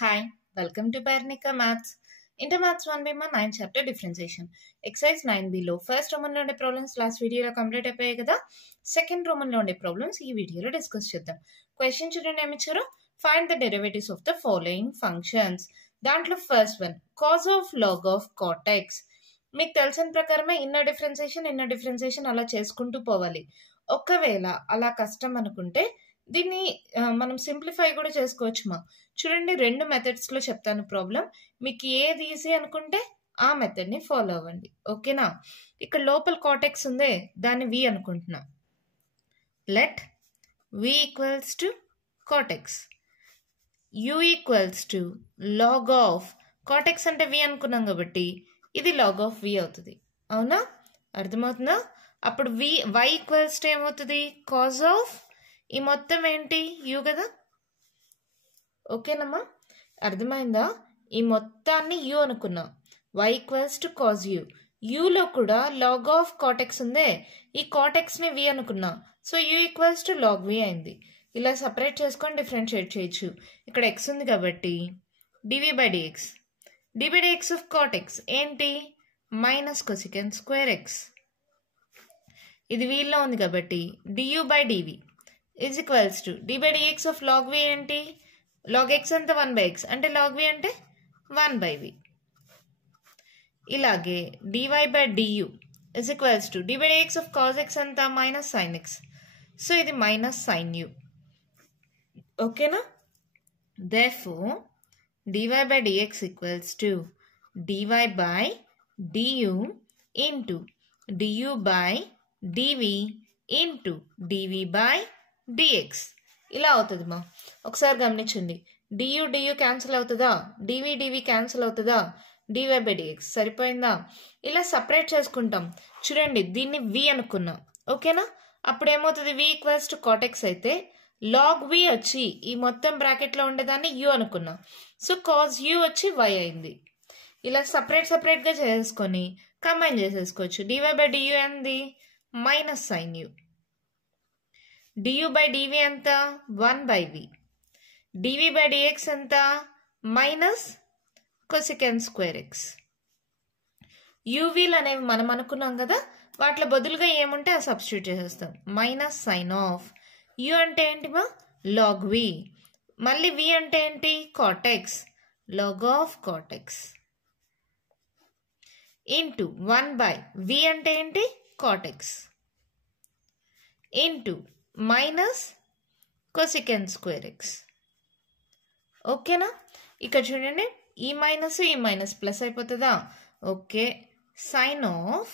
Hi, welcome to Parinika Maths. Inter Maths 1B 9 chapter differentiation. Exercise 9 below. First Roman లో ఉండే problems last వీడియోలో complete అయిపోయాయి కదా. Second Roman లో ఉండే ప్రాబ్లమ్స్ ఈ వీడియోలో డిస్కస్ చేద్దాం. క్వశ్చన్ చూడండి ఏమి ఇచ్చారు. Find the derivatives of the following functions. దాంట్లో first one cos of log of cot x. మీకు తెలిసిన ప్రకారమే ఇన్నర్ డిఫరెన్సియేషన్ అలా చేసుకుంటూ పోవాలి. ఒకవేళ అలా కష్టం అనుకుంటే దీన్ని మనం సింప్లిఫై కూడా చేసుకోవచ్చు మా. చూడండి రెండు మెథడ్స్లో చెప్తాను ప్రాబ్లం. మీకు ఏది ఈజీ అనుకుంటే ఆ మెథడ్ని ఫాలో అవ్వండి, ఓకేనా. ఇక్కడ లోపల కాటెక్స్ ఉందే దాన్ని వి అనుకుంటున్నా. Let v equals to cot x, u equals to log of cot x అంటే వి అనుకున్నాం కాబట్టి ఇది లాగ్ ఆఫ్ వి అవుతుంది, అవునా. అర్థమవుతుందా? అప్పుడు వై ఈక్వల్స్ టు ఏమవుతుంది, కాజ్ ఆఫ్ ఈ మొత్తం ఏంటి యు కదా, ఓకేనమ్మా. అర్థమైందా? ఈ మొత్తాన్ని యు అనుకున్నా. Y equals to cos u. యూలో కూడా లాగ్ ఆఫ్ కాటెక్స్ ఉందే, ఈ కాటెక్స్ని వి అనుకున్నా. So u equals to log v అయింది. ఇలా సపరేట్ చేసుకొని డిఫరెన్షియేట్ చేయొచ్చు. ఇక్కడ ఎక్స్ ఉంది కాబట్టి d v by d x. D by dx of cot x ఏంటి, మైనస్ కొసికెన్ స్క్వేర్ ఎక్స్. ఇది వీల్లో ఉంది కాబట్టి d u by d v is equals to d by dx of log v ఏంటి, లాగ్ ఎక్స్ అంతా 1/x అంటే లాగ్ వి అంటే 1/v. ఇలాగే dy by du is equals to d by dx of cos x అంతా మైనస్ సైన్ ఎక్స్. సో ఇది minus sine u, ఓకేనా. Therefore dy by dx equals to dy by du into du by dv into dv by dx. ఇలా అవుతుంది మా. ఒకసారి గమనించండి, du DU cancel అవుతుందా, dv డివి cancel అవుతుందా, డివై బై డిఎక్స్ సరిపోయిందా. ఇలా సపరేట్ చేసుకుంటాం. చూడండి దీన్ని వి అనుకున్నాం, ఓకేనా. అప్పుడు ఏమవుతుంది, వి ఈక్వల్స్ టు కాటెక్స్ అయితే లాగ్ వి వచ్చి ఈ మొత్తం బ్రాకెట్లో ఉండేదాన్ని యు అనుకున్నాం. సో కాజ్ యు వచ్చి వై అయింది. ఇలా సపరేట్గా చేసుకొని కంబైన్ చేసేసుకోవచ్చు. డివై బై డియు ఏంది, minus sine u. D u by d v ఎంత 1/v. డివి బై డిఎక్స్ ఎంత మైనస్ కొసికెన్ స్క్వేర్ ఎక్స్. యూవీలు అనేవి మనం అనుకున్నాం కదా, వాటిలో బదులుగా ఏముంటే ఆ సబ్స్టిట్యూట్ చేసేస్తాం. మైనస్ సైన్ ఆఫ్ యు అంటే ఏంటి మా, లాగ్ వి. మళ్ళీ వి అంటే ఏంటి, cot x, log of cot x into 1/v అంటే ఏంటి, cot x into minus cosecant square x, ఓకేనా. ఇక్కడ చూడండి ఈ మైనస్ ప్లస్ అయిపోతుందా, okay. Sine of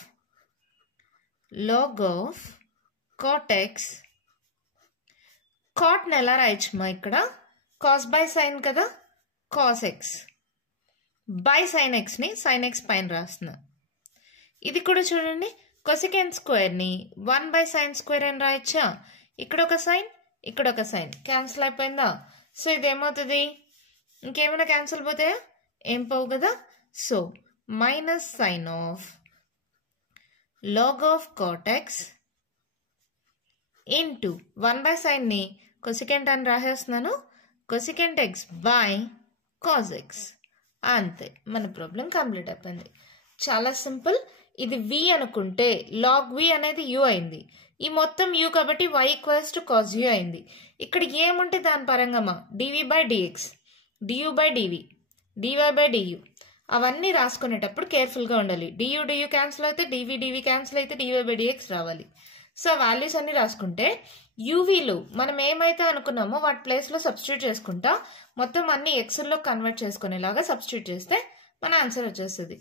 log of cot x. కాట్ని ఎలా రాయొచ్చుమా, ఇక్కడ కాస్ బై సైన్ కదా, కాస్ ఎక్స్ బై సైన్ ఎక్స్ని సైన్ ఎక్స్ పైన రాస్తున్నా. ఇది కూడా చూడండి కొసికెన్ స్క్వేర్ని 1/sin స్క్వేర్ అని రాయొచ్చా. ఇక్కడ ఒక సైన్ ఇక్కడ ఒక సైన్ క్యాన్సిల్ అయిపోయిందా. సో ఇది ఏమవుతుంది, ఇంకేమైనా క్యాన్సిల్ పోతాయా, ఏం పోవు కదా. So minus sine of log of cot x into 1/sinని కొసికెంట్ అని రాసేస్తున్నాను, cosecant x by cos x. అంతే, మన ప్రాబ్లం కంప్లీట్ అయిపోయింది. చాలా సింపుల్. ఇది వి అనుకుంటే లాగ్ వి అనేది యు అయింది. ఈ మొత్తం యు కాబట్టి y equals to cos u అయింది. ఇక్కడ ఏముంటే దాని పరంగా d v by d x, d u by d v, d y by d u అవన్నీ రాసుకునేటప్పుడు కేర్ఫుల్గా ఉండాలి. డియు డియు క్యాన్సిల్ అయితే డివి డివి క్యాన్సిల్ అయితే డివై బై డిఎక్స్ రావాలి. సో వాల్యూస్ అన్ని రాసుకుంటే యూవీలు మనం ఏమైతే అనుకున్నామో వాటి ప్లేస్లో సబ్స్టిట్యూట్ చేసుకుంటా మొత్తం అన్ని ఎక్స్లో కన్వర్ట్ చేసుకునేలాగా సబ్స్టిట్యూట్ చేస్తే మన ఆన్సర్ వచ్చేస్తుంది.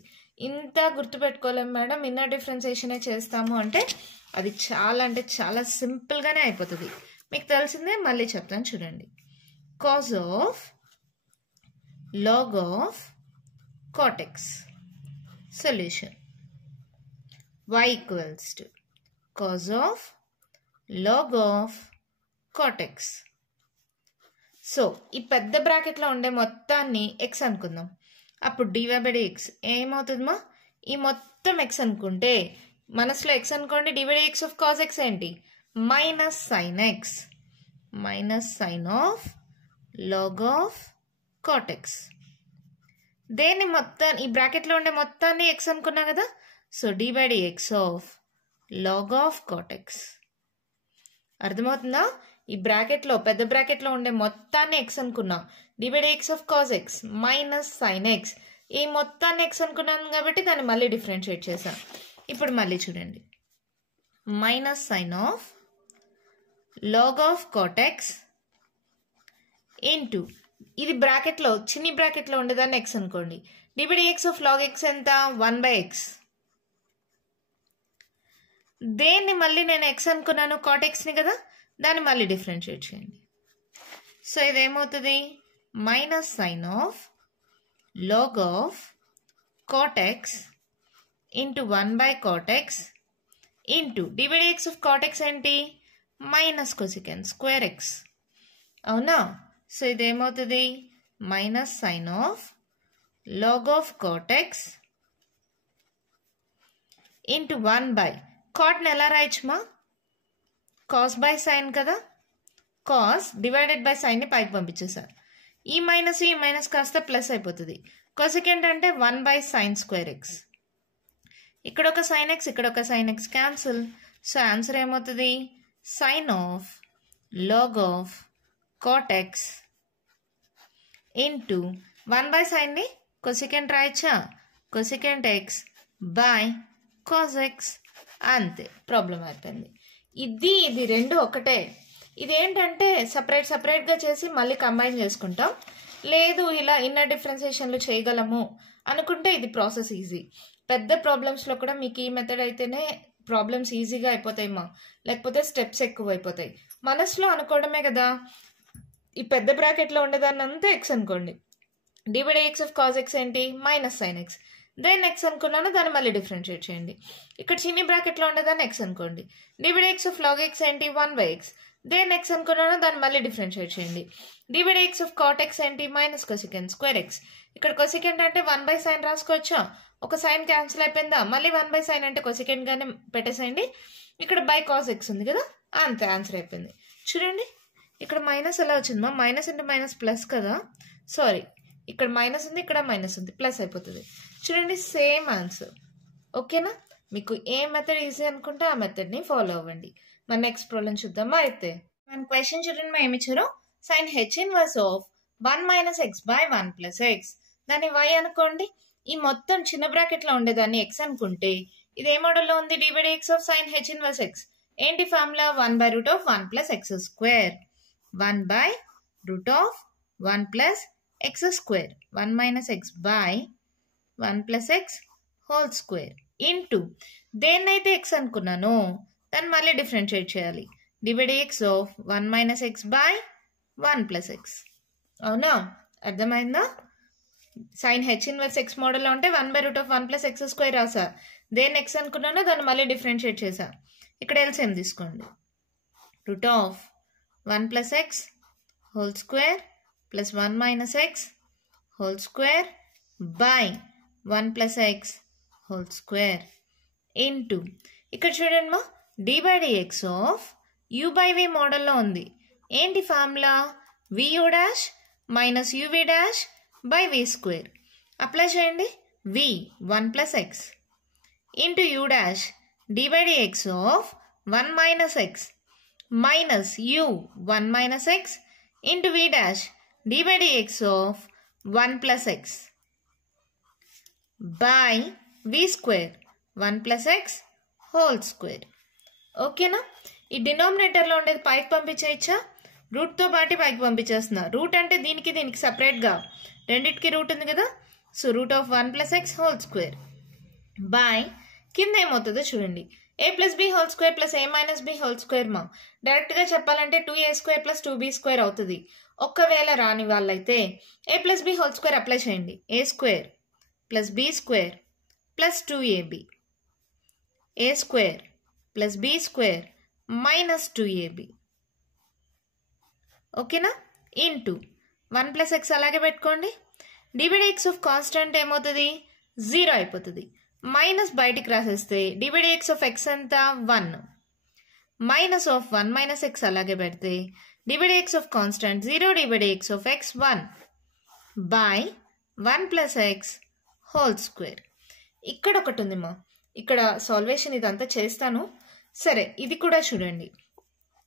ఇంత గుర్తుపెట్టుకోలేము మేడం, ఇన్నర్ డిఫరెన్సియేషనే చేస్తాము అంటే అది చాలా సింపుల్గానే అయిపోతుంది. మీకు తెలిసిందే, మళ్ళీ చెప్తాను చూడండి. Cos of log of cot x solution y equals to cos of log of cot x. So ఈ పెద్ద బ్రాకెట్లో ఉండే మొత్తాన్ని ఎక్స్ అనుకుందాం. అప్పుడు డివై బై డిఎక్స్ ఏమవుతుంది మా, ఈ మొత్తం ఎక్స్ అనుకుంటే మనసులో ఎక్స్ అనుకోండి, d y by x of cos x ఏంటి, minus sine x, minus sine of log of cot x. దేన్ని మొత్తం ఈ బ్రాకెట్లో ఉండే మొత్తాన్ని x అనుకున్నా కదా, so d by dx of log of cot x. అర్థమవుతుందా? ఈ బ్రాకెట్లో పెద్ద బ్రాకెట్లో ఉండే మొత్తాన్ని x అనుకున్నాం, d by dx of cos x minus sin x. ఈ మొత్తాన్ని x అనుకున్నాను కాబట్టి దాన్ని మళ్ళీ డిఫరెన్షియేట్ చేసాం. ఇప్పుడు మళ్ళీ చూడండి, minus sine of log of cot x into ఇది బ్రాకెట్లో చిన్ని బ్రాకెట్లో ఉండేదాన్ని x అనుకోండి, d by dx of log x ఎంత 1/x. దేన్ని మళ్ళీ నేను x అనుకున్నాను cot x ని కదా, దాన్ని మళ్ళీ డిఫరెన్షియేట్ చేయండి. సో ఇదేమవుతుంది minus sine of log of cot x into 1/cot x into d by dx of cot x ఏంటి మైనస్ కొసికెన్ స్క్వేర్ x. అవునా? సో ఇదేమవుతుంది minus sine of log of cot x into 1/, కాట్ని ఎలా రాయొచ్చుమా, cos by sine కదా, cos divided by సైన్ని పైకి పంపించేసారు. ఈ మైనస్ కాస్త ప్లస్ అయిపోతుంది. కొసికెంట్ అంటే 1/sin స్క్వేర్ x. ఇక్కడ ఒక సైన్ x, ఇక్కడ ఒక sine x cancel. So answer ఏమవుతుంది sine of log of cot x into 1/sin cosecant రాయచ్చా, cosecant x by cos x. అంతే, ప్రాబ్లం అయిపోయింది. ఇది రెండు ఒకటే. ఇదేంటంటే సపరేట్గా చేసి మళ్ళీ కంబైన్ చేసుకుంటాం. లేదు ఇలా ఇన్నర్ డిఫరెన్సియేషన్లు చేయగలము అనుకుంటే ఇది ప్రాసెస్ ఈజీ. పెద్ద ప్రాబ్లమ్స్లో కూడా మీకు ఈ మెథడ్ అయితేనే ప్రాబ్లమ్స్ ఈజీగా అయిపోతాయిమా, లేకపోతే స్టెప్స్ ఎక్కువ అయిపోతాయి. మనసులో అనుకోవడమే కదా. ఈ పెద్ద బ్రాకెట్లో ఉండేదాన్ని అంతా x అనుకోండి, d by dx of cos x ఏంటి minus sin x. Then x అనుకున్నాను, దాన్ని మళ్ళీ డిఫరెన్షియేట్ చేయండి. ఇక్కడ చిన్ని బ్రాకెట్లో ఉండేదాన్ని x అనుకోండి, d by dx of log x ఏంటి 1/x. దెన్ x అనుకున్నాను, దాన్ని మళ్ళీ డిఫరెన్షియేట్ చేయండి. d by dx of cot x ఏంటి మైనస్ కొసికెన్ స్క్వేర్ x. ఇక్కడ కొసికెంట్ అంటే 1/sin రాసుకోవచ్చా, ఒక సైన్ క్యాన్సిల్ అయిపోయిందా, మళ్ళీ 1/sin అంటే కొసికెంట్ గానే పెట్టేసేయండి. ఇక్కడ బై కాస్ x ఉంది కదా, అంతే ఆన్సర్ అయిపోయింది. చూడండి ఇక్కడ మైనస్ ఎలా వచ్చిందమ్మా, మైనస్ ఇంటూ మైనస్ ప్లస్ కదా, సారీ ఇక్కడ మైనస్ ఉంది, ఇక్కడ మైనస్ ఉంది, ప్లస్ అయిపోతుంది. చూడండి సేమ్ ఆన్సర్. ఓకేనా? మీకు ఏ మెథడ్ ఈజీ అనుకుంటే ఆ మెథడ్ని ఫాలో అవ్వండి. మన నెక్స్ట్ ప్రాబ్లం చూద్దామా. అయితే మన క్వశ్చన్ చూడండి, మా ఏమి ఇచ్చారో sine h inverse of 1 - x by 1 + x. దాన్ని y అనుకోండి. ఈ మొత్తం చిన్న బ్రాకెట్లో ఉండేదాన్ని x అనుకుంటే ఇది ఏ మోడల్లో ఉంది, d by dx of sine h inverse x. ఏంటి formula 1/√1 + x square. 1/√1 + x square. 1 - x by 1 + x whole square into దేన్నైతే x అనుకున్నానో దాన్ని మళ్ళీ డిఫరెన్షియేట్ చేయాలి. d by dx of 1 - x by 1 + x. అవునా? అర్థమైందా? సైన్ హెచ్ ఇన్వర్స్ x మోడల్లో ఉంటే 1/√1 + x స్క్వేర్ రాసా. దేన్ని x అనుకున్నానో దాన్ని మళ్ళీ డిఫరెన్షియేట్ చేసా. ఇక్కడ ఎల్సిఎం తీసుకోండి. √1 + x whole square plus 1 - x whole square by 1 + x whole square into ఇక్కడ చూడండి మా d by dx of u by v మోడల్లో ఉంది. ఏంటి formula vu' minus uv' by v square. Apply చేయండి. v 1 + x into u' d by dx of 1 - x minus u 1 - x into v' d by dx of 1 + x by v square 1 + x whole square. ఓకేనా? ఈ డినామినేటర్లో ఉండేది పైకి పంపించేయచ్చా, రూట్తో పాటు పైకి పంపించేస్తున్నా. Route అంటే దీనికి సపరేట్గా రెండింటికి రూట్ ఉంది కదా, so √1 + x whole square by కింద ఏమవుతుందో చూడండి, a + b whole square plus a - b whole square. మా డైరెక్ట్గా చెప్పాలంటే 2a² + 2b² అవుతుంది. ఒక్కవేళ రాని వాళ్ళైతే a + b whole square apply చేయండి. a² + b² plus 2ab, a² + b² minus 2ab. ఓకేనా? ఇంటూ 1 + x అలాగే పెట్టుకోండి. d by dx of constant ఏమవుతుంది 0 అయిపోతుంది. మైనస్ బయటికి రాసేస్తే d by dx of x ఎంత 1 మైనస్ ఆఫ్ 1 - x అలాగే పెడితే d by dx of constant 0, d by dx of x 1. By 1 plus x whole square. ఇక్కడ ఒకటి ఉంది మా, ఇక్కడ సాల్వేషన్ ఇదంతా చేస్తాను. సరే ఇది కూడా చూడండి.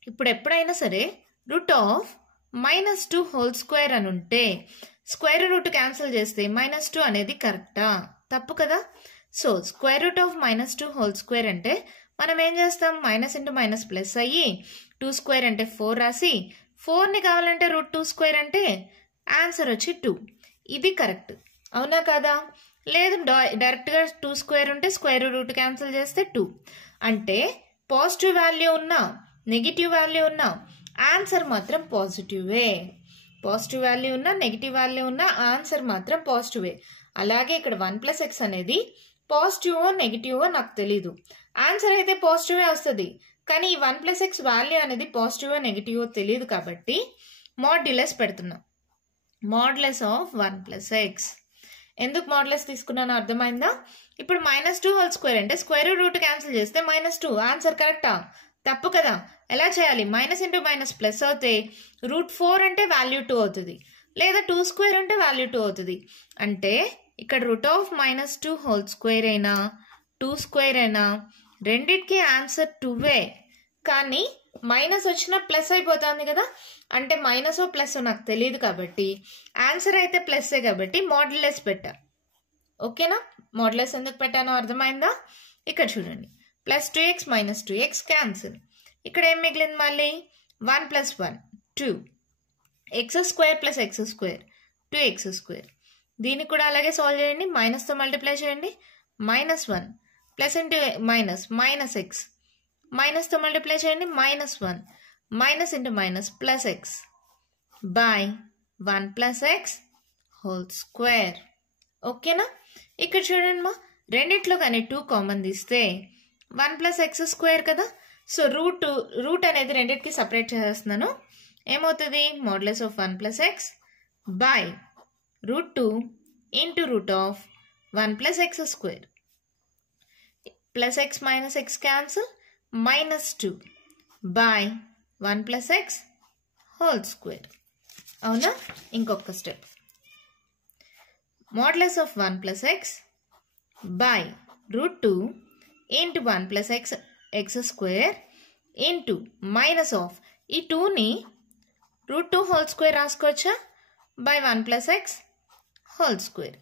ఇప్పుడు ఎప్పుడైనా సరే రూట్ ఆఫ్ -2 హోల్ స్క్వేర్ అని ఉంటే స్క్వేర్ రూట్ క్యాన్సిల్ చేస్తే -2 అనేది కరెక్టా? తప్పు కదా. So square root of -2 whole square అంటే మనం ఏం చేస్తాం, మైనస్ ఇంటూ మైనస్ ప్లస్ అయ్యి 2 స్క్వేర్ అంటే 4 రాసి 4ని కావాలంటే √2 స్క్వేర్ అంటే ఆన్సర్ వచ్చి 2. ఇది కరెక్ట్, అవునా కదా? లేదు డైరెక్ట్గా 2 స్క్వేర్ ఉంటే స్క్వేర్ రూట్ క్యాన్సిల్ చేస్తే 2. అంటే పాజిటివ్ వాల్యూ ఉన్నా నెగిటివ్ వాల్యూ ఉన్నా ఆన్సర్ మాత్రం పాజిటివే. పాజిటివ్ వాల్యూ ఉన్నా నెగిటివ్ వాల్యూ ఉన్నా ఆన్సర్ మాత్రం పాజిటివే. అలాగే ఇక్కడ 1 ప్లస్ ఎక్స్ అనేది పాజిటివో నెగిటివో నాకు తెలీదు, ఆన్సర్ అయితే పాజిటివే వస్తుంది. కానీ ఈ 1 ప్లస్ ఎక్స్ వాల్యూ అనేది పాజిటివో నెగిటివో తెలియదు కాబట్టి మాడ్యులస్ పెడుతున్నా. Modulus of 1 plus X. ఎందుకు మాడ్యులస్ తీసుకున్నానో అర్థమైందా? ఇప్పుడు -2 హోల్ స్క్వేర్ అంటే స్క్వేర్ రూట్ క్యాన్సిల్ చేస్తే -2 ఆన్సర్ కరెక్టా? తప్పు కదా. ఎలా చేయాలి, మైనస్ ఇంటూ మైనస్ ప్లస్ అవుతే √4 అంటే వాల్యూ 2 అవుతుంది, లేదా 2 స్క్వేర్ అంటే వాల్యూ 2 అవుతుంది. అంటే ఇక్కడ రూట్ ఆఫ్ -2 హోల్ స్క్వేర్ అయినా 2 స్క్వేర్ అయినా రెండిటికి ఆన్సర్ 2వే. కానీ మైనస్ వచ్చిన ప్లస్ అయిపోతుంది కదా, అంటే మైనస్ ప్లస్ నాకు తెలియదు కాబట్టి ఆన్సర్ అయితే ప్లస్సే కాబట్టి మాడ్యులస్ పెట్టా. ఓకేనా? మాడ్యులస్ ఎందుకు పెట్టానో అర్థమైందా? ఇక్కడ చూడండి, +2x - 2x క్యాన్సిల్. ఇక్కడ ఏం మిగిలింది మళ్ళీ 1 + 1 2 x² + x² 2x². దీన్ని కూడా అలాగే సాల్వ్ చేయండి, మైనస్తో మల్టిప్లై చేయండి. -1 ప్లస్ ఇంటూ మైనస్ ఎక్స్, మైనస్తో మల్టిప్లై చేయండి. -1 minus into minus plus x by 1 plus x whole square. ఓకేనా? ఇక్కడ చూడండి మా, రెండిట్లో కానీ 2 కామన్ తీస్తే 1 ప్లస్ ఎక్స్ స్క్వేర్ కదా. సో రూట్ అనేది రెండింటికి సపరేట్ చేస్తున్నాను. ఏమవుతుంది, modulus of 1 plus x by √2 into root of 1 plus x square. Plus x minus x cancel, -2 by 1 plus x whole square. అవునా? ఇంకొక step, modulus of 1 plus x by √2 into 1 plus x square into minus of ఈ 2ని √2 whole square రాసుకోవచ్చా, by 1 plus x whole square.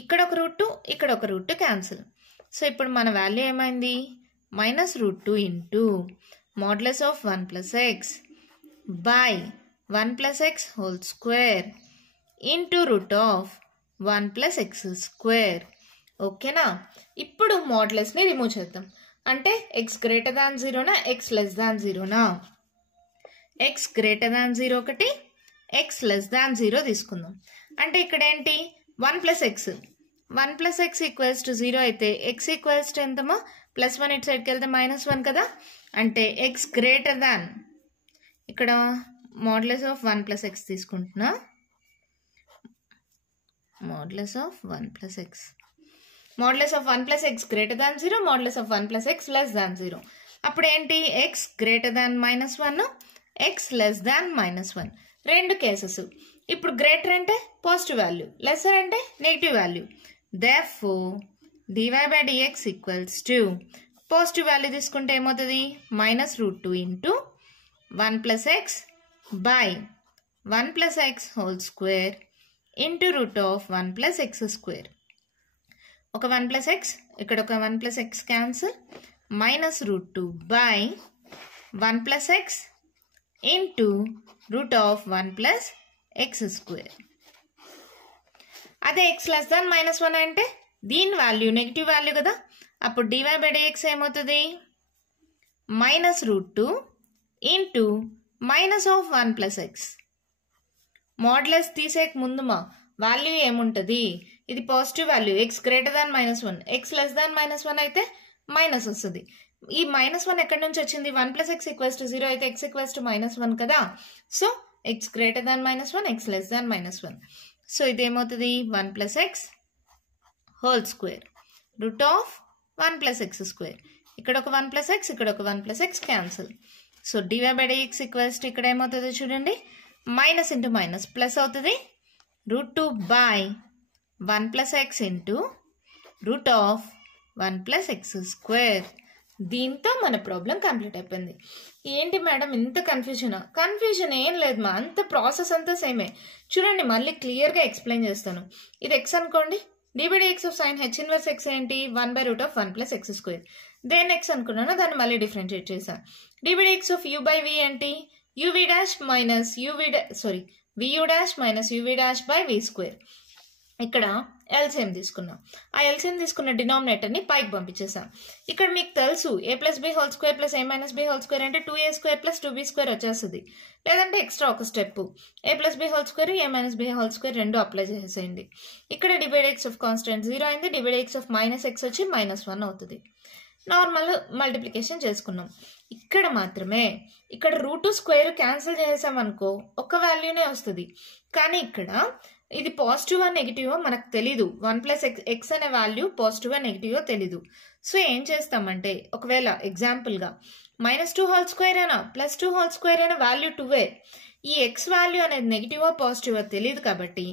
ఇక్కడ ఒక √2 ఇక్కడ ఒక √2 cancel. So ఇప్పుడు మన వాల్యూ ఏమైంది, -√2 into modulus of 1 plus x by 1 plus x whole square into root of 1 plus x square. ఓకేనా? ఇప్పుడు మాడ్యులస్ని రిమూవ్ చేద్దాం. అంటే x గ్రేటర్ దాన్ 0నా x లెస్ దాన్ 0నా? x గ్రేటర్ దాన్ 0 ఒకటి, x లెస్ దాన్ 0 తీసుకుందాం. అంటే ఇక్కడ ఏంటి, 1 plus X, 1 plus X equals to 0 అయితే x ఈక్వల్స్ టు ఎంతమా, +1 ఇటు సైడ్కి వెళ్తే -1 కదా. అంటే x గ్రేటర్ దాన్, ఇక్కడ మాడ్యులస్ ఆఫ్ 1 ప్లస్ ఎక్స్ తీసుకుంటున్నా, modulus of 1 plus x, modulus of 1 plus X greater than 0, modulus of 1 plus X less దాన్ 0. అప్పుడు ఏంటి, x greater than -1, x less than -1, రెండు కేసెస్. ఇప్పుడు గ్రేటర్ అంటే పాజిటివ్ వాల్యూ, లెస్సర్ అంటే negative value. Therefore dy/dx equals to, positive value తీసుకుంటే ఏమవుతుంది, -√2 into 1 plus x by 1 plus x whole square into root of 1 plus x square. ఒక 1 plus x, ఇక్కడ ఒక 1 plus x cancel, -√2 by 1 plus x into root of 1 plus x square. అదే x less than -1 అంటే దీని value negative value కదా. అప్పుడు dy/dx ఏమవుతుంది, -√2 into minus of 1 plus x. Modulus తీసేక ముందు మా వాల్యూ ఏముంటుంది, ఇది positive value, x greater than -1, x less than -1 అయితే మైనస్ వస్తుంది. ఈ -1 ఎక్కడి నుంచి వచ్చింది, 1 ప్లస్ ఎక్స్ ఈక్వల్స్ టు 0 అయితే x ఈక్వల్స్ టు -1 కదా. So x greater than -1, x less than -1. So ఇదేమవుతుంది, 1 plus x whole square root of 1 plus x square. ఇక్కడ ఒక 1 ప్లస్ ఎక్స్, ఇక్కడ ఒక 1 plus x cancel. So dy/dx equals to ఇక్కడ ఏమవుతుందో చూడండి, మైనస్ ఇంటూ మైనస్ ప్లస్ అవుతుంది, root 2 by 1 plus x into root of 1 plus x square. దీంతో మన ప్రాబ్లం కంప్లీట్ అయిపోయింది. ఏంటి మేడం ఇంత కన్ఫ్యూజన్ ఏం లేదు మా, అంత ప్రాసెస్ అంతా సేమే. చూడండి మళ్ళీ క్లియర్గా ఎక్స్ప్లెయిన్ చేస్తాను. ఇది ఎక్స్ అనుకోండి, dx of sine h inverse x ఏంటి 1/√1 ప్లస్ ఎక్స్ స్క్వేర్. దేన్ని ఎక్స్ అనుకున్నానో దాన్ని మళ్ళీ డిఫరెన్షియేట్ చేశాను. dx of u by v ఏంటి uv dash minus vu dash minus uv dash by v square. ఇక్కడ ఎల్సిఎం తీసుకున్నాం. ఆ ఎల్సిఎం తీసుకున్న డినామినేటర్ని పైకి పంపించేసాం. ఇక్కడ మీకు తెలుసు a plus b whole square plus a minus b whole square అంటే 2a square plus 2b square వచ్చేస్తుంది. లేదంటే ఎక్స్ట్రా ఒక step a plus b whole square a minus b whole square రెండు అప్లై చేసేయండి. ఇక్కడ dx ఆఫ్ కాన్స్టెంట్ 0 అయింది, dx of minus X వచ్చి -1 అవుతుంది. నార్మల్ మల్టిప్లికేషన్ చేసుకున్నాం. ఇక్కడ మాత్రమే ఇక్కడ రూట్ స్క్వేర్ క్యాన్సిల్ చేసామనుకో ఒక వాల్యూనే వస్తుంది. కానీ ఇక్కడ ఇది పాజిటివ్ నెగిటివ్ మనకు తెలీదు. 1 ప్లస్ ఎక్స్ అనే వాల్యూ పాజిటివ్ నెగిటివ్ తెలీదు. సో ఏం చేస్తామంటే ఒకవేళ ఎగ్జాంపుల్గా -2 హోల్ స్క్వేర్ అయినా +2 హోల్ స్క్వేర్ అయినా వాల్యూ 2ఏ. ఈ ఎక్స్ వాల్యూ అనేది నెగిటివా పాజిటివా తెలియదు కాబట్టి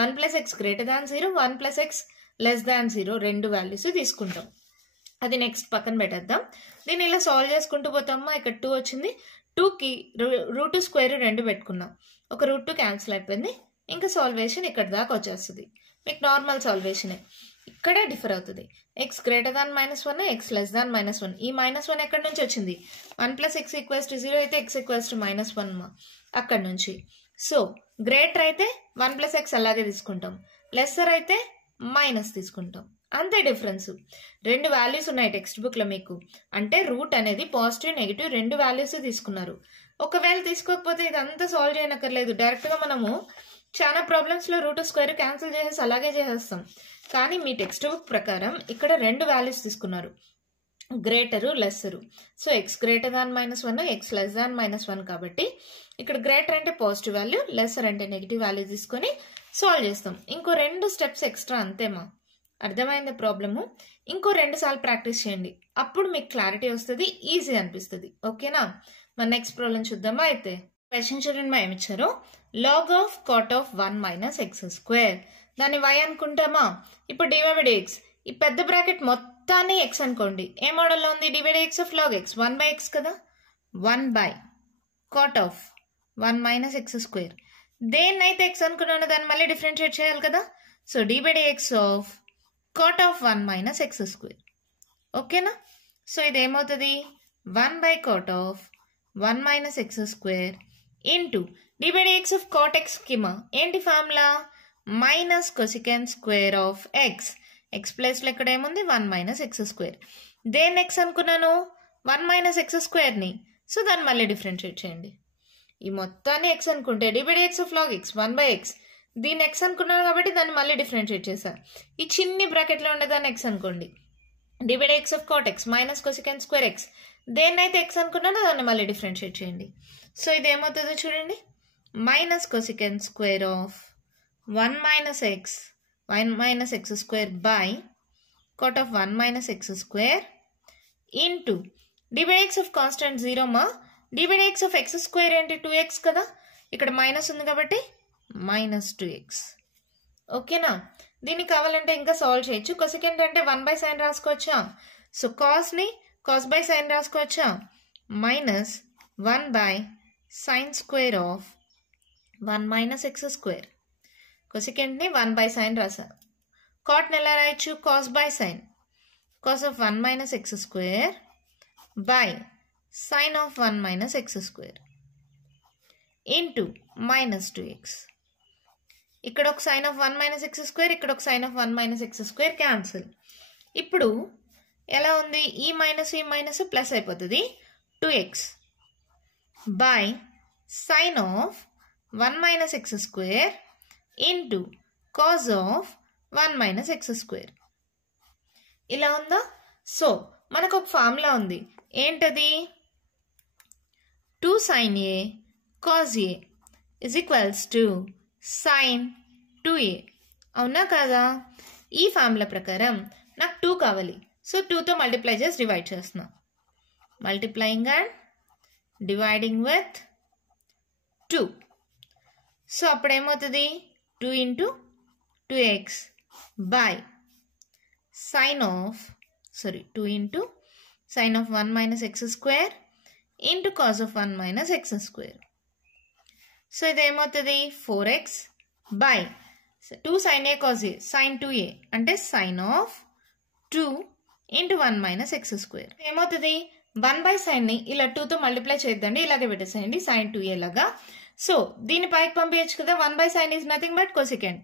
1 plus X greater than 0 1 plus X less దాన్ 0 రెండు వాల్యూస్ తీసుకుంటాం. అది నెక్స్ట్ పక్కన పెట్టేద్దాం. దీన్ని ఇలా సాల్వ్ చేసుకుంటూ పోతామా. ఇక్కడ 2 వచ్చింది, 2కి రూట్ స్క్వేర్ 2 పెట్టుకున్నాం. ఒక రూట్ 2 క్యాన్సిల్ అయిపోయింది. ఇంకా సాల్వేషన్ ఇక్కడ దాకా వచ్చేస్తుంది. మీకు నార్మల్ సాల్వేషనే. ఇక్కడే డిఫర్ అవుతుంది. X greater than -1 x less than -1. ఈ -1 ఎక్కడి నుంచి వచ్చింది 1 ప్లస్ ఎక్స్ ఈక్వల్స్ టు 0 అయితే ఎక్స్ ఈక్వల్స్ టు -1 అక్కడి నుంచి. సో గ్రేటర్ అయితే 1 ప్లస్ ఎక్స్ అలాగే తీసుకుంటాం, లెస్సర్ అయితే మైనస్ తీసుకుంటాం. అంతే డిఫరెన్స్. రెండు వాల్యూస్ ఉన్నాయి టెక్స్ట్ బుక్ లో మీకు. అంటే రూట్ అనేది పాజిటివ్ నెగిటివ్ రెండు వాల్యూస్ తీసుకున్నారు. ఒకవేళ తీసుకోకపోతే ఇదంతా సాల్వ్ చేయనక్కర్లేదు. డైరెక్ట్ గా మనము చాలా ప్రాబ్లమ్స్ లో రూట్ స్క్వేర్ క్యాన్సిల్ చేసేసి అలాగే చేసేస్తాం. కానీ మీ టెక్స్ట్ బుక్ ప్రకారం ఇక్కడ రెండు వాల్యూస్ తీసుకున్నారు, greater lesser. So x greater than -1 x less than -1 కాబట్టి ఇక్కడ గ్రేటర్ అంటే పాజిటివ్ వాల్యూ, లెస్సర్ అంటే నెగిటివ్ వాల్యూ తీసుకొని సాల్వ్ చేస్తాం. ఇంకో 2 స్టెప్స్ ఎక్స్ట్రా అంతేమా. అర్థమైంది ప్రాబ్లము. ఇంకో 2 సార్లు ప్రాక్టీస్ చేయండి, అప్పుడు మీకు క్లారిటీ వస్తుంది, ఈజీ అనిపిస్తుంది. ఓకేనా. మన నెక్స్ట్ ప్రాబ్లం చూద్దామా. అయితే క్వశ్చన్ చూడండి మా ఏమిచ్చారు. log of cot of 1 minus x square. దాన్ని y అనుకుంటామా. ఇప్పుడు dx ఈ పెద్ద బ్రాకెట్ మొత్తాన్ని x అనుకోండి. ఏ మోడల్లో ఉంది dx of log x 1/x కదా. 1/cot of 1 minus x square. దేన్నైతే x అనుకున్నానో దాన్ని మళ్ళీ డిఫరెన్షియేట్ చేయాలి కదా. So dx of cot of 1 minus x square. ఓకేనా. సో ఇది ఏమవుతుంది 1/cot of 1 minus x square into dx of cot x కిమా ఏంటి formula minus cosecant square of x. X ప్లేస్లో ఇక్కడ ఏముంది 1 మైనస్ ఎక్స్ స్క్వేర్. దేన్ని ఎక్స్ అనుకున్నాను 1 మైనస్ ఎక్స్ స్క్వేర్ని. సో దాన్ని మళ్ళీ డిఫరెన్షియేట్ చేయండి. ఈ మొత్తాన్ని ఎక్స్ అనుకుంటే dx of log x 1/x. దీన్ని ఎక్స్ అనుకున్నాను కాబట్టి దాన్ని మళ్ళీ డిఫరెన్షియేట్ చేశాను. ఈ చిన్ని బ్రాకెట్లో ఉండేదాన్ని ఎక్స్ అనుకోండి. dx of cot x minus cosecant square x. దేన్నైతే ఎక్స్ అనుకున్నానో దాన్ని మళ్ళీ డిఫరెన్షియేట్ చేయండి. సో ఇది ఏమవుతుందో చూడండి minus cosecant square of 1 minus x square by cot of 1 minus x square into dx of constant 0 మా. dx ఆఫ్ ఎక్స్ స్క్వేర్ ఏంటి 2x కదా. ఇక్కడ మైనస్ ఉంది కాబట్టి -2x. ఓకేనా. దీన్ని కావాలంటే ఇంకా సాల్వ్ చేయొచ్చు. కొసికెంట్ అంటే 1/sin రాసుకోవచ్చా. సో కాస్ని కాస్ బై సైన్ రాసుకోవచ్చా. -1/sin square of 1 minus x square. కొసికెంట్ని 1/sin రాసా. కాట్ని ఎలా రాయొచ్చు cos by sine. Cos of 1 minus x square by sine of 1 minus x square into -2x. ఇక్కడ ఒక sine of 1 minus x square, ఇక్కడ ఒక sine of 1 minus x square cancel. ఇప్పుడు ఎలా ఉంది ఈ మైనస్ ప్లస్ అయిపోతుంది 2x by sine of 1 minus x square into cos of 1 minus x square. ఇలా ఉందా. సో మనకు ఒక ఫార్ములా ఉంది. ఏంటది 2 sin a cos a is equals to sin 2a. అవునా కాదా. ఈ ఫార్ములా ప్రకారం నాకు 2 కావాలి. సో 2తో మల్టిప్లై చేసి డివైడ్ చేస్తున్నా. Multiplying and dividing with 2. So అప్పుడు ఏమవుతుంది 2 into 2x by sine of 2 into sine of 1 minus x square into cos of 1 minus x square. So ఇది ఏమవుతుంది 4x by 2 sin a cos a sin 2a అంటే sin of 2 into 1 minus x square. ఏమవుతుంది 1 by sin ని ఇలా 2తో multiply చేద్దండి, ఇలాగే పెట్టేసేయండి sin 2a లాగా. సో దీన్ని పైకి పంపించచ్చు కదా, 1 by sin is nothing but cosecant.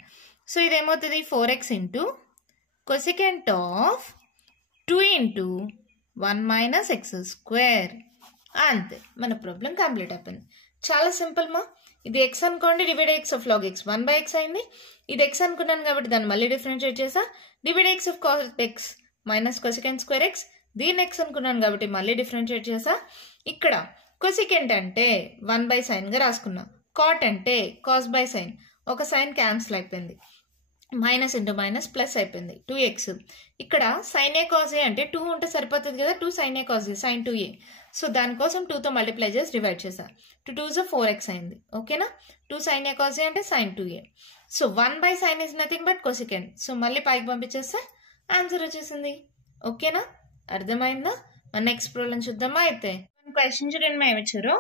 So ఇది ఏమవుతుంది 4x into cosecant of 2 into 1 minus x square. అంతే, మన ప్రాబ్లం కంప్లీట్ అయిపోయింది. చాలా సింపుల్ మా. ఇది x అనుకోండి, divide x of log x 1 by x అయింది. ఇది x అనుకున్నాను కాబట్టి దాన్ని మళ్ళీ డిఫరెన్షియేట్ చేసా, divide x of cos x minus cosecant square x. దీన్ని x అనుకున్నాను కాబట్టి మళ్ళీ డిఫరెన్షియేట్ చేసా. ఇక్కడ cosecant అంటే 1 by sin గా రాసుకున్నా, cot అంటే cos by sin, ఒక సైన్ క్యాన్సిల్ అయిపోయింది, మైనస్ ఇంటూ మైనస్ ప్లస్ అయిపోయింది 2x. ఇక్కడ sin a cos a అంటే 2 ఉంటే సరిపోతుంది కదా, 2 sin a cos a sin 2a. So దానికోసం 2తో మల్టిప్లై చేసి డివైడ్ చేసా, 2 2 4x అయింది. ఓకేనా, 2 sin a cos a అంటే sin 2a. So 1 by sin is nothing but cosecant. So మళ్ళీ పైకి పంపించేస్తే ఆన్సర్ వచ్చేసింది. ఓకేనా, అర్థమైందా? మన నెక్స్ట్ ప్రాబ్లం చూద్దామా. అయితే క్వశ్చన్ చూడండి, మేము ఇచ్చారు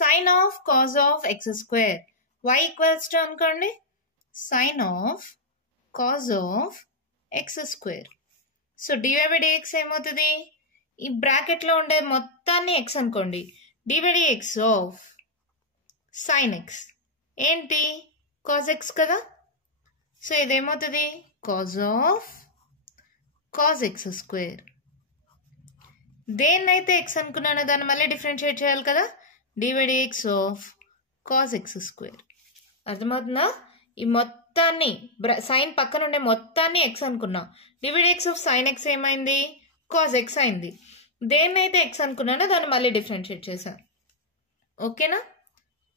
sine of cos of x square y equals to అనుకోండి sine of cos of x square. So d y by dx ఏమవుతుంది, ఈ బ్రాకెట్లో ఉండే మొత్తాన్ని ఎక్స్ అనుకోండి, DY dx of sine x ఏంటి కాజ్ ఎక్స్ కదా. సో ఇదేమవుతుంది cos of cos x square. దేన్నైతే ఎక్స్ అనుకున్నానో దాన్ని మళ్ళీ డిఫరెన్షియేట్ చేయాలి కదా, d y dx of cos x square. అర్థమవుతుందా? ఈ మొత్తాన్ని సైన్ పక్కన ఉండే మొత్తాన్ని ఎక్స్ అనుకున్నా, DY dx of sine x ఏమైంది కాజ్ ఎక్స్ అయింది. దేన్నైతే ఎక్స్ అనుకున్నానో దాన్ని మళ్ళీ డిఫరెన్షియేట్ చేశా. ఓకేనా,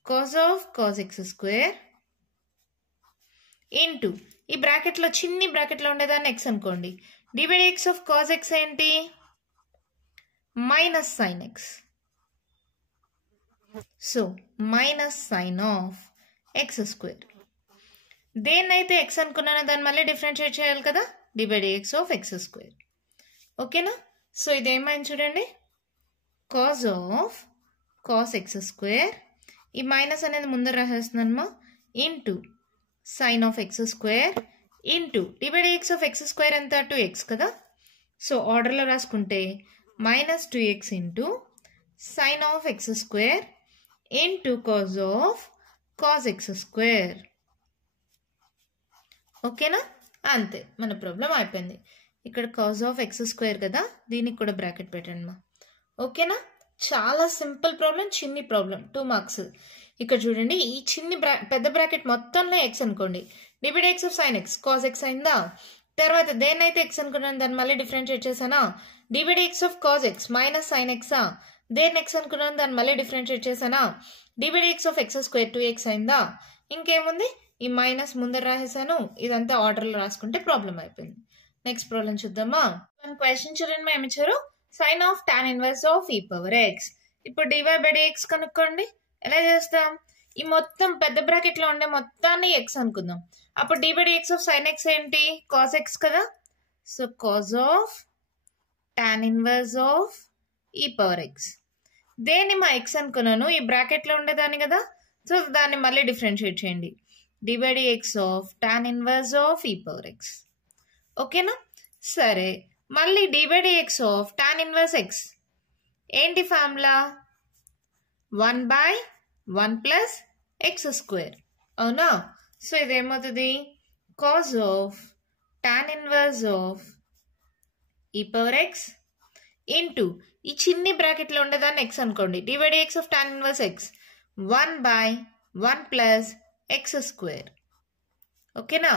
cos of cos x square into ఈ బ్రాకెట్లో చిన్ని బ్రాకెట్లో ఉండేదాన్ని ఎక్స్ అనుకోండి, DY dx of cos x ఏంటి minus sine x. So minus sine of x square. దేన్నైతే ఎక్స్ అనుకున్నానో దాన్ని మళ్ళీ డిఫరెన్షియేట్ చేయాలి కదా, d y dx of x square. ఓకేనా, సో ఇదేమైంది చూడండి, cos of cos x square, ఈ మైనస్ అనేది ముందర రాసేస్తున్నానమ్మా, into sine of x square into d y dx of x square ఎంత 2x కదా. సో ఆర్డర్లో రాసుకుంటే minus 2x into sine of x square into cos of cos x square. ఓకేనా, అంతే, మన ప్రాబ్లం అయిపోయింది. ఇక్కడ కాజ్ ఆఫ్ ఎక్స్ స్క్వేర్ కదా, దీనికి కూడా బ్రాకెట్ పెట్టండి మా. ఓకేనా, చాలా సింపుల్ ప్రాబ్లం, చిన్ని ప్రాబ్లం, 2 మార్క్స్. ఇక్కడ చూడండి, ఈ చిన్ని పెద్ద బ్రాకెట్ మొత్తంలో ఎక్స్ అనుకోండి, DY dx of sine x cos x అయిందా. తర్వాత దేన్నైతే ఎక్స్ అనుకున్నాను దాన్ని మళ్ళీ డిఫరెన్షియేట్ చేశానా, d by dx of cos x minus sine ఎక్సా. దేన్ని ఎక్స్ అనుకున్నాను దాన్ని మళ్ళీ డిఫరెన్షియేట్ చేశానా, d by dx of x square 2x అయిందా. ఇంకేముంది, ఈ మైనస్ ముందర రాసేసాను, ఇదంతా ఆర్డర్లో రాసుకుంటే ప్రాబ్లం అయిపోయింది. నెక్స్ట్ ప్రాబ్లం చూద్దామా. మన క్వశ్చన్ చూడండి, ఏమి ఇచ్చారు sine of tan inverse of e power x. ఇప్పుడు డివై బై dx కనుక్కోండి. ఎలా చేస్తాం, ఈ మొత్తం పెద్ద బ్రాకెట్లో ఉండే మొత్తాన్ని ఎక్స్ అనుకుందాం. అప్పుడు dy dx of sine x ఏంటి కాస్ ఎక్స్ కదా. So cos of tan inverse of e power x. దేన్ని మా ఎక్స్ అనుకున్నాను, ఈ బ్రాకెట్లో ఉండేదాన్ని కదా. సో దాన్ని మళ్ళీ డిఫరెన్షియేట్ చేయండి, d by dx of tan inverse of e power x. ఓకేనా, సరే మళ్ళీ d by dx of tan inverse x ఏంటి formula 1 by 1 plus x square. అవునా, సో ఇదేమవుతుంది cos of tan inverse of e power x into ఈ చిన్ని బ్రాకెట్లో ఉండేదాన్ని ఎక్స్ అనుకోండి, DY dx of tan inverse x 1 by 1 plus x square. ఓకేనా,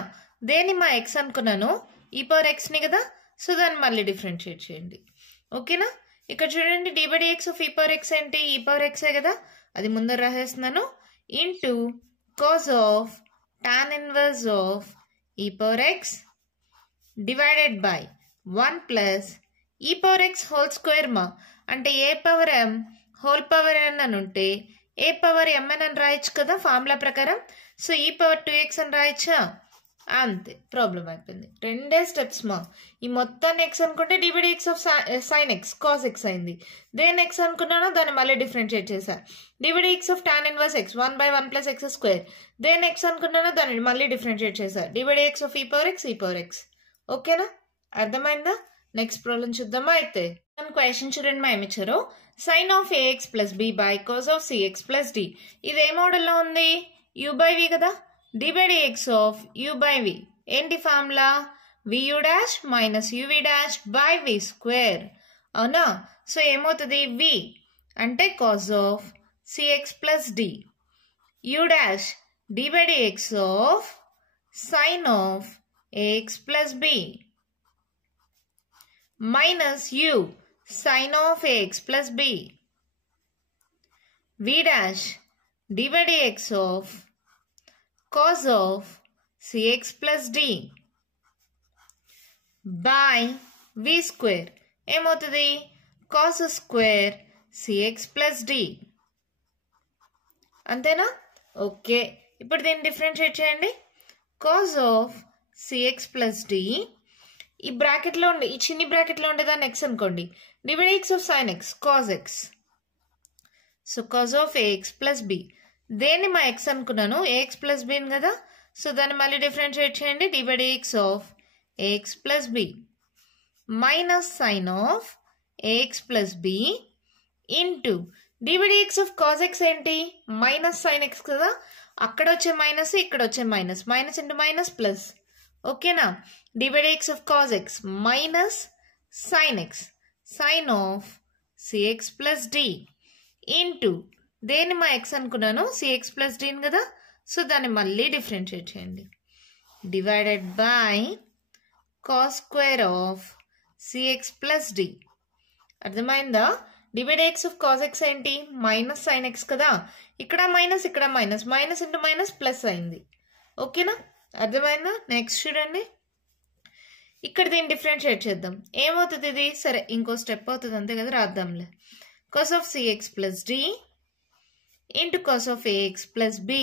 దేన్ని మా ఎక్స్ అనుకున్నాను ఈ పవర్ ఎక్స్ని కదా. సో దాన్ని మళ్ళీ డిఫరెన్షియేట్ చేయండి. ఓకేనా, ఇక్కడ చూడండి d by dx of e power x ఏంటి ఈ పవర్ ఎక్సే కదా, అది ముందర రాసేస్తున్నాను, into cos of tan inverse of e power x divided by 1 plus e power x whole square మా. అంటే a power m whole power n అని ఉంటే ఏ పవర్ ఎంఎన్ అని రాయొచ్చు కదా ఫార్ములా ప్రకారం. సో ఈ పవర్ 2x అని రాయచ్చా? అంతే, ప్రాబ్లం అయిపోయింది. రెండే స్టెప్స్ మా. ఈ మొత్తాన్ని ఎక్స్ అనుకుంటే డివిడీ of sine x cos x అయింది. దేని ఎక్స్ అనుకున్నానో దాన్ని మళ్ళీ డిఫరెన్షియేట్ చేశా. డివిడీ of tan inverse x 1/1 + x square. దేని ఎక్స్ అనుకున్నానో దాన్ని మళ్ళీ డిఫరెన్షియేట్ చేశా. డివిడీ ఆఫ్ ఈ పవర్ ఎక్స్. ఓకేనా? అర్థమైందా? నెక్స్ట్ ప్రాబ్లం చూద్దామా అయితే. క్వశ్చన్ చూడండి మా ఏమిచ్చారు. Sine of ax + b by cos of cx + d. ఇది ఏ మోడల్లో ఉంది? u/v కదా. dx ఆఫ్ u/v ఏంటి formula? vu' - uv' v square. అవునా? సో ఏమవుతుంది? v అంటే cos of cx + d, u' dx of sine of ax + b minus u sin of ax plus b, v dash dx of cos of cx plus d by v square. ఏమవుతుంది? cos square cx plus d. అంతేనా? Okay, ఇప్పుడు దీన్ని differentiate చేయండి. cos of cx plus d ఈ బ్రాకెట్లో ఉండే, ఈ చిన్ని బ్రాకెట్లో ఉండేదాన్ని ఎక్స్ అనుకోండి. డివిడీ of sine x cos x. So cos of AX plus b. దేన్ని మా ఎక్స్ అనుకున్నాను? ఏఎక్స్ ప్లస్ బిని కదా. సో దాన్ని మళ్ళీ డిఫరెన్షియేట్ చేయండి. DVD of AX plus B minus sine of AX plus b into డివిడీ ఆఫ్ కాస్ ఎక్స్ ఏంటి? Minus sine x కదా. అక్కడ వచ్చే మైనస్, ఇక్కడ వచ్చే minus, minus into minus plus. ఓకేనా? DVD of cos x minus sine x sine of CX plus d into దేన్ని మా ఎక్స్ అనుకున్నాను? సిఎక్స్ ప్లస్ డిని కదా. సో దాన్ని మళ్ళీ డిఫరెన్షియేట్ చేయండి. Divided by cos square of CX plus d. అర్థమైందా? డివిడీ ఆఫ్ కాస్ ఎక్స్ ఏంటి? మైనస్ సైన్ ఎక్స్ కదా. ఇక్కడ మైనస్, ఇక్కడ minus, minus into minus plus అయింది. ఓకేనా? అర్థమైందా? నెక్స్ట్ చూడండి. ఇక్కడ దీన్ని డిఫరెన్షియేట్ చేద్దాం. ఏమవుతుంది ఇది? సరే ఇంకో స్టెప్ అవుతుంది అంతే కదా, రాద్దాంలే. Cos of CX plus d into cos of AX plus b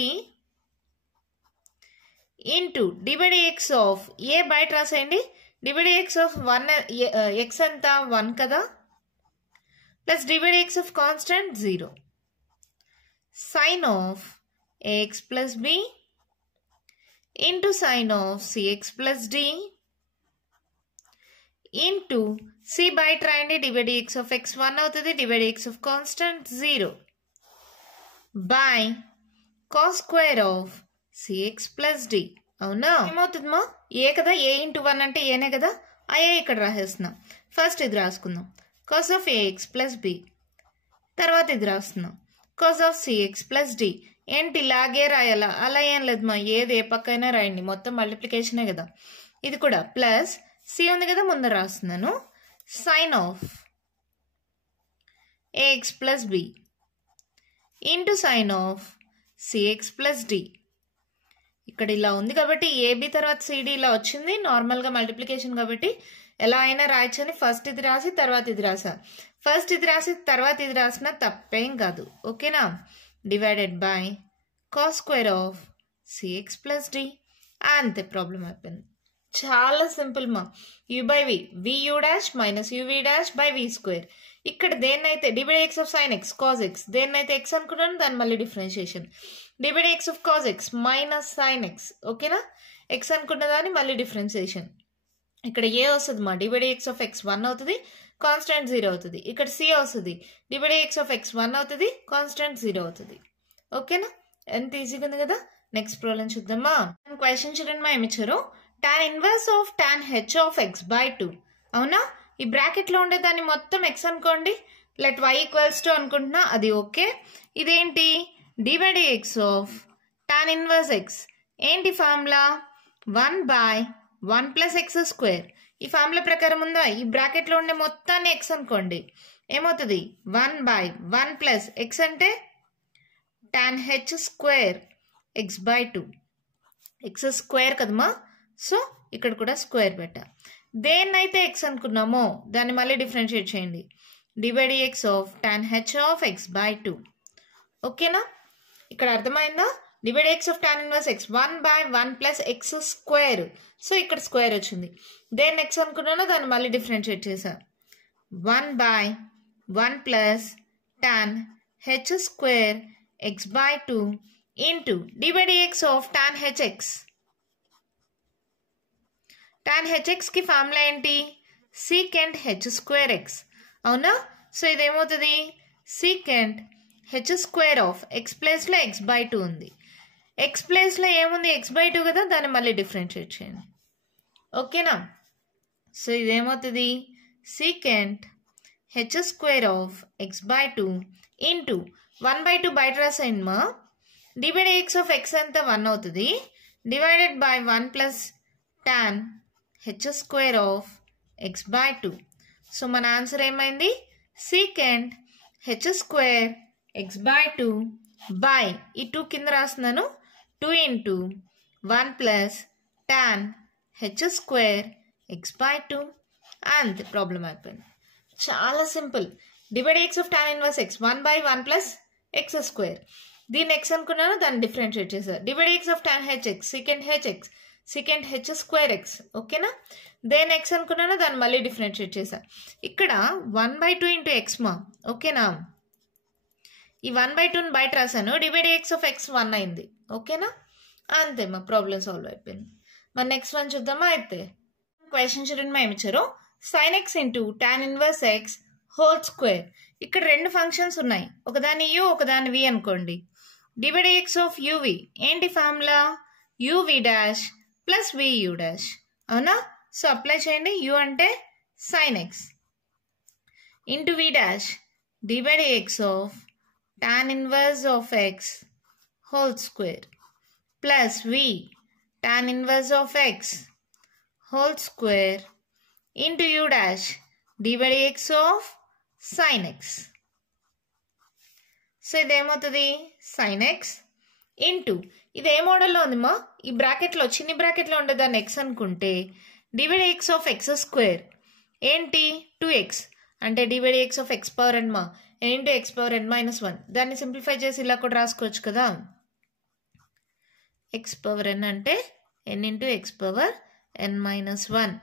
into డివిడీ ఆఫ్ ఏ బయట రాసేయండి. డివిడీ ఆఫ్ 1 ఎక్స్ ఎంత? 1 కదా. ప్లస్ డివిడీ of constant 0 sine of AX plus b into sin of cx plus d into c బయట రాయండి. DVD of x 1 అవుతుంది. DVD of constant 0 by cos square of cx plus d. అవునా? ఏమవుతుంది మా? ఏ కదా. ఏ ఇంటూ 1 అంటే ఏనే కదా. అయ్యే ఇక్కడ రాసేస్తున్నాం. ఫస్ట్ ఇది రాసుకుందాం. Cos of AX plus b. తర్వాత ఇది రాస్తున్నాం. Cos of CX plus d. ఏంటి ఇలాగే రాయాలా? అలా ఏం లేదు మా. ఏది ఏ పక్కైనా రాయండి, మొత్తం మల్టిప్లికేషనే కదా. ఇది కూడా ప్లస్ సి ఉంది కదా, ముందర రాస్తున్నాను. Sine of AX plus b into sine of CX plus d. ఇక్కడ ఇలా ఉంది కాబట్టి ఏబి తర్వాత సిడి ఇలా వచ్చింది. నార్మల్గా మల్టిప్లికేషన్ కాబట్టి ఎలా అయినా రాయచ్చని ఫస్ట్ ఇది రాసి తర్వాత ఇది రాసా. ఫస్ట్ ఇది రాసి తర్వాత ఇది రాసినా తప్పేం కాదు. ఓకేనా? Divided by cos square of CX plus d. అంతే, ప్రాబ్లం అయిపోయింది. చాలా సింపుల్ మా. u/v vu' minus uv' by v square. ఇక్కడ దేన్నైతే డివిడీ of sine x cos x, దేన్నైతే ఎక్స్ అనుకున్నాను దాన్ని మళ్ళీ డిఫరెన్షియేషన్. డివిడీ of cos x minus sine x. ఓకేనా? ఎక్స్ అనుకున్న దాన్ని మళ్ళీ డిఫరెన్షియేషన్. ఇక్కడ ఏ వస్తుంది మా? డివిడీ ఆఫ్ x 1 అవుతుంది, కాన్స్టెంట్ 0 అవుతుంది. ఇక్కడ సి వస్తుంది. డివిడీ ఆఫ్ x 1 అవుతుంది, కాన్స్టెంట్ 0 అవుతుంది. ఓకేనా? ఎంత ఈజీగా ఉంది కదా. నెక్స్ట్ ప్రాబ్లం చూద్దామా. క్వశ్చన్ చూడండి మా. ఏమిచ్చారు? tan inverse of tan h of x by 2. అవునా? ఈ బ్రాకెట్లో ఉండే దాన్ని మొత్తం x అనుకోండి. లెట్ y ఈక్వల్స్ టు అనుకుంటున్నా, అది ఓకే. ఇదేంటి? DVD of tan inverse x. ఏంటి ఫార్ములా? 1/1 + x square. ఈ ఫార్ములా ప్రకారం ఉందా? ఈ బ్రాకెట్లో ఉండే మొత్తాన్ని x అనుకోండి. ఏమవుతుంది? 1/1 + x అంటే tan h square x by 2. x square కదమ్మా. సో ఇక్కడ కూడా స్క్వేర్ పెట్టా. దేన్నైతే x అనుకున్నామో దాన్ని మళ్ళీ డిఫరెన్షియేట్ చేయండి. డివైడీ of tan h of x by 2. ఓకేనా? ఇక్కడ అర్థమైందా? డివైడ్ x of tan inverse x 1/1 plus x square. So ఇక్కడ స్క్వేర్ వచ్చింది. దేన్ని x అనుకున్నానో దాన్ని మళ్ళీ డిఫరెన్షియేట్ చేసా. 1/1 plus tan h square x/2 into divide x of tan hx. tan hx కి ఫార్ములా ఏంటి? secant h square x. అవునా? సో ఇదేమవుతుంది? secant h square of x ప్లేస్లో x/2 ఉంది. x ప్లేస్లో ఏముంది? x/2 కదా, దాన్ని మళ్ళీ డిఫరెన్షియేట్ చేయండి. ఓకేనా? సో ఇదేమవుతుంది? secant h square of x/2 into 1/2 బయట రాసేయండి మా. డివైడ్ x of x అంతా 1 అవుతుంది. Divided by 1 plus tan h square of x/2. So మన ఆన్సర్ ఏమైంది? secant h square x/2 by ఈ 2 కింద రాస్తున్నాను 2 into 1 plus tan h square x/2. అంతే, ప్రాబ్లం అయిపోయింది. చాలా simple. Divide x of tan inverse x 1/1 plus x square. దీన్ని x అనుకున్నాను, దాన్ని డిఫరెన్షియేట్ చేశారు. Divide x of tan hx secant hx secant h square x. ఓకేనా? దేని x అనుకున్నాను, దాన్ని మళ్ళీ డిఫరెన్షియేట్ చేశా. ఇక్కడ 1/2 ఇంటూ x మా. ఓకేనా? ఈ 1/2ని బయట రాశాను. డివైడ్ x of x 1 అయింది. ఓకేనా? అంతే మా, ప్రాబ్లం సాల్వ్ అయిపోయింది. మరి నెక్స్ట్ వన్ చూద్దామా? అయితే క్వశ్చన్ చూడండి, మా ఏమిచ్చారు? sin x into tan inverse x whole square. ఇక్కడ రెండు ఫంక్షన్స్ ఉన్నాయి, ఒకదాని u ఒకదాని v అనుకోండి. డివైడ్ x ఆఫ్ uv ఏంటి formula? uv dash plus vu dash. అవునా? సో అప్లై చేయండి. u అంటే sin x into v dash divide x of tan inverse of x whole square plus v tan inverse of x whole square into u dash divided x of sin x. So ఇదేమవుతుంది? sin x into ఇది ఏ మోడల్లో ఉంది మా? ఈ బ్రాకెట్లో, చిన్ని బ్రాకెట్లో ఉండేదాన్ని x అనుకుంటే డివైడ్ x ఆఫ్ x స్క్వేర్ ఏంటి? 2x అంటే divide x of x power n మా, n into x power n minus 1. దాన్ని సింప్లిఫై చేసి ఇలా కూడా రాసుకోవచ్చు కదా. x పవర్ n అంటే n into x power n minus 1.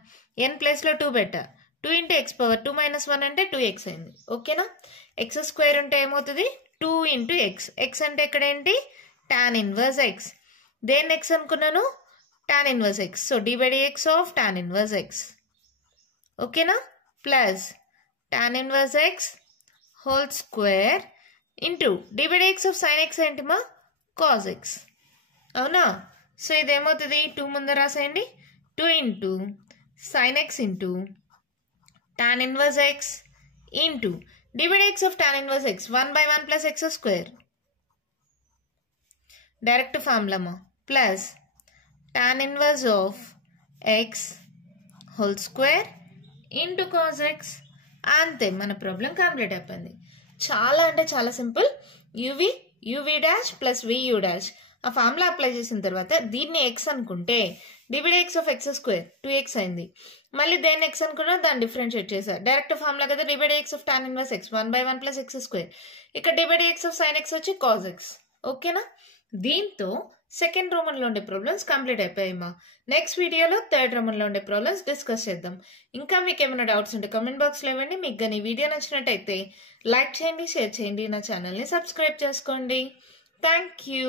n ప్లేస్లో 2 పెట్టా. 2 ఇంటూ x పవర్ 2 మైనస్ 1 అంటే 2x అయింది. ఓకేనా? x స్క్వేర్ అంటే ఏమవుతుంది? 2 ఇంటూ x. x అంటే ఇక్కడ ఏంటి? tan inverse x. దేన్ని x అనుకున్నాను? tan inverse x. సో డివైడ్ x of tan inverse x. ఓకేనా? Plus tan inverse x whole square into డివైడ్ x ఆఫ్ sin x ఏంటి మా? cos x. అవునా? సో ఇదేమవుతుంది? 2 ముందు రాసేయండి. 2 into sin x into tan inverse x into డివైడ్ x of tan inverse x 1/1 plus x square. Direct formula మా. Plus tan inverse of x whole square into cos x. అంతే, మన problem complete అయిపోయింది. చాలా అంటే చాలా simple. uv dash plus vu dash ఆ formula apply చేసిన తర్వాత దీన్ని x అనుకుంటే డివైడ్ x of x square 2x అయింది. మళ్ళీ దేన్ని x అనుకున్నా దాన్ని డిఫరెన్షియేట్ చేశా. డైరెక్ట్ ఫార్ములా కదా, డివైడ్ x of tan inverse x 1/1 plus x square. ఇక్కడ డివైడ్ x ఆఫ్ sin x వచ్చి cos x. ఓకేనా? దీంతో సెకండ్ రోమన్లో ఉండే ప్రాబ్లమ్స్ కంప్లీట్ అయిపోయాయి మా. నెక్స్ట్ వీడియోలో థర్డ్ రోమన్లో ఉండే ప్రాబ్లమ్స్ డిస్కస్ చేద్దాం. ఇంకా మీకు ఏమైనా డౌట్స్ ఉంటే కామెంట్ బాక్స్లో ఇవ్వండి. మీకు కానీ వీడియో నచ్చినట్టయితే లైక్ చేయండి, షేర్ చేయండి, నా ఛానల్ని సబ్స్క్రైబ్ చేసుకోండి. Thank you.